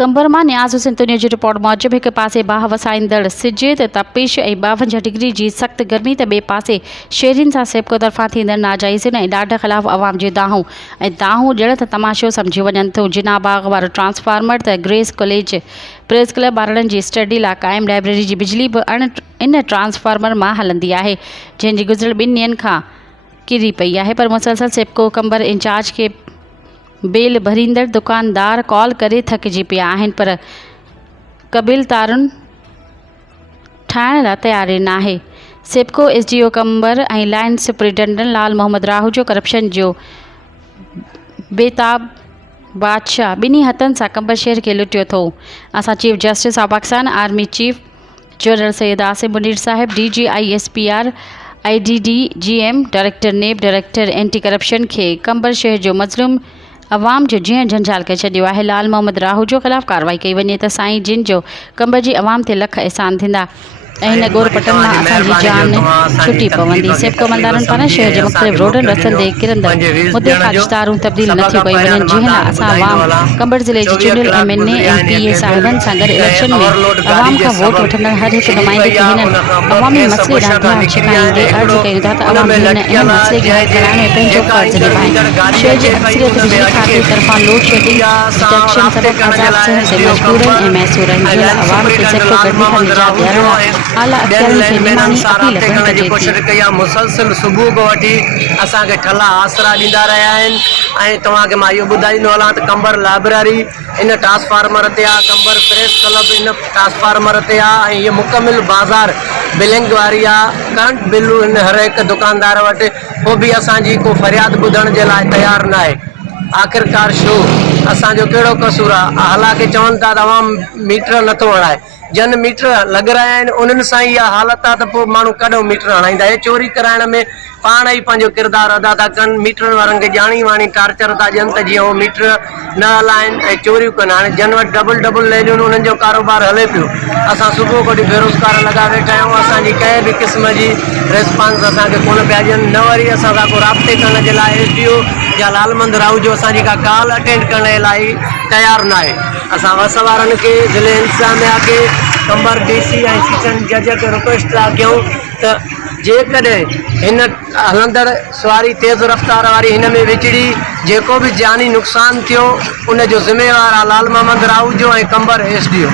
कंबर में न्याज़ हुसैन तुनिया की रिपोर्ट मूजिब एक पासे बाह वसाईंदड़ सिज ते तपिश 52 डिग्री की सख्त गर्मी ते बे पासे शहरीन से सेपको तरफा थींदड़ नाजाइज़िन ऐं ॾाढ ख़िलाफ़ आवाम जी दाहूं ॼण त तमाशो समझी वञनि थियूं। जिना बाग वारो ट्रांसफार्मर त ग्रेस कॉलेज प्रेस क्लब ॿारनि जी स्टडी लाइ क़ाइमु लाइब्रेरी की बिजली भी इन ट्रांसफार्मर में हलंदी है, जंहिंजी गुज़िरियल 2 ॾींहंनि खां किरी पई है। पर मुसलसल सेपको कंबर इंचार्ज के बेल भरींदड़ दुकानदार कॉल करे थकिजी पिया आहिनि, पर क़बिल तारुन ठाहिण लाइ तयार न आहे। सेपको SDO कंबर ऐं लाइन सुपरिटेंडेंट लाल मोहम्मद राहू जो करप्शन जो बेताब बादशाह ॿिन्ही हथनि सां कंबर शहर के लुटियो थो। असां chief justice of Pakistan, army chief general Syed आसिम मुनीर Sahib, DG ISPR IDD GM director नेब डायरेक्टर एंटी करप्शन के कंबर शहर जो मज़लूम अवाम जो जीअं झंझाल करे छॾियो आहे। लाल मोहम्मद राहू जो ख़िलाफ़ कार्रवाई कई वञे त साईं जिन जो कंबर जी अवाम ते लख एहसान थींदा ऐं हिन गोर पटन में असांजी जान छुटी पवंदी। सेपको मलदारनि पारां शहर जे मुख़्तलिफ़ रोडनि रस्तनि ते किरंदड़ मुदे ख़ारिज तारूं तब्दील नथियूं कयूं वञनि, जंहिं लाइ असां अवाम कंबर ज़िले जी चूंडियल MNA MPA साहिबनि सां गॾु इलेक्शन में अवाम खां वोट वठंदड़ हर हिकु नुमाइंदे खे हिननि अवामी मसइले ॾांहुं ध्यानु छिकाईंदे अर्ज़ु कयूं था त अवाम हिन अहम मसइले खे हल कराइण में पंहिंजो फ़र्ज़ु निभाइनि। शहर जी अक्सरियत बिजली खाते तरफ़ां लोड शेडिंग डिटेक्शन सबबि आज़ाद सहन ते मजबूर आहिनि ऐं मैसूर आहिनि, जंहिं लाइ अवाम खे सेपको गर्मी खां निजात ॾियण लाइ आला अख़्तियारनि खे निमाणी अपील पिणु कजे थी। मुसलसिल सुबुह को वठी असांखे ठला आसरा ॾींदा रहिया आहिनि ऐं तव्हांखे मां इहो ॿुधाईंदो हलां त कंबर लाइब्रेरी इन ट्रांसफार्मर ते आहे, कंबर प्रेस क्लब इन ट्रांसफार्मर ते आहे ऐं इहा मुकमिल बाज़ार बिलिंग वारी आहे। करंट बिल इन हर हिकु दुकानदार वटि, पोइ बि असांजी को फ़रियाद ॿुधण जे लाइ तयारु न आहे। आख़िरकार छो असांजो कहिड़ो कसूर आहे? हालांकि चवनि था त अवाम मीटर नथो हणाए, जन मीटर लॻराया आहिनि उन्हनि सां इहा हालत आहे त पोइ माण्हू कॾहिं मीटर हणाईंदा। हे चोरी कराइण में पाण ई पंहिंजो किरदारु अदा था कनि, मीटर वारनि खे ॼाणी वाणी टार्चर था ॾियनि त जीअं उहो मीटर न हलाइनि ऐं चोरियूं कनि। हाणे जन वटि डबल लेनियूं उन्हनि जो कारोबार हले पियो। असां सुबुह खां वठी बेरोज़गार लॻा वेठा आहियूं, असांजी कंहिं बि क़िस्म जी रिस्पॉन्स असांखे कोन पिया ॾियनि, न वरी असां सां को राब्ते करण जे लाइ SDO या लाल मोहम्मद राहू जो असांजी का कॉल अटेंड करण जे लाइ तयारु न आहे। असां वस वारनि खे ज़िले इंतज़ामिया खे कंबर DC ऐं सेशन जज खे रिक्वेस्ट था कयूं त जेकॾहिं हिन हलंदड़ सवारी तेज़ रफ़्तार वारी हिन में विचड़ी जेको बि जानी नुक़सानु थियो उन जो ज़िम्मेवारु आहे लाल मोहम्मद राहू जो ऐं कंबर SDO।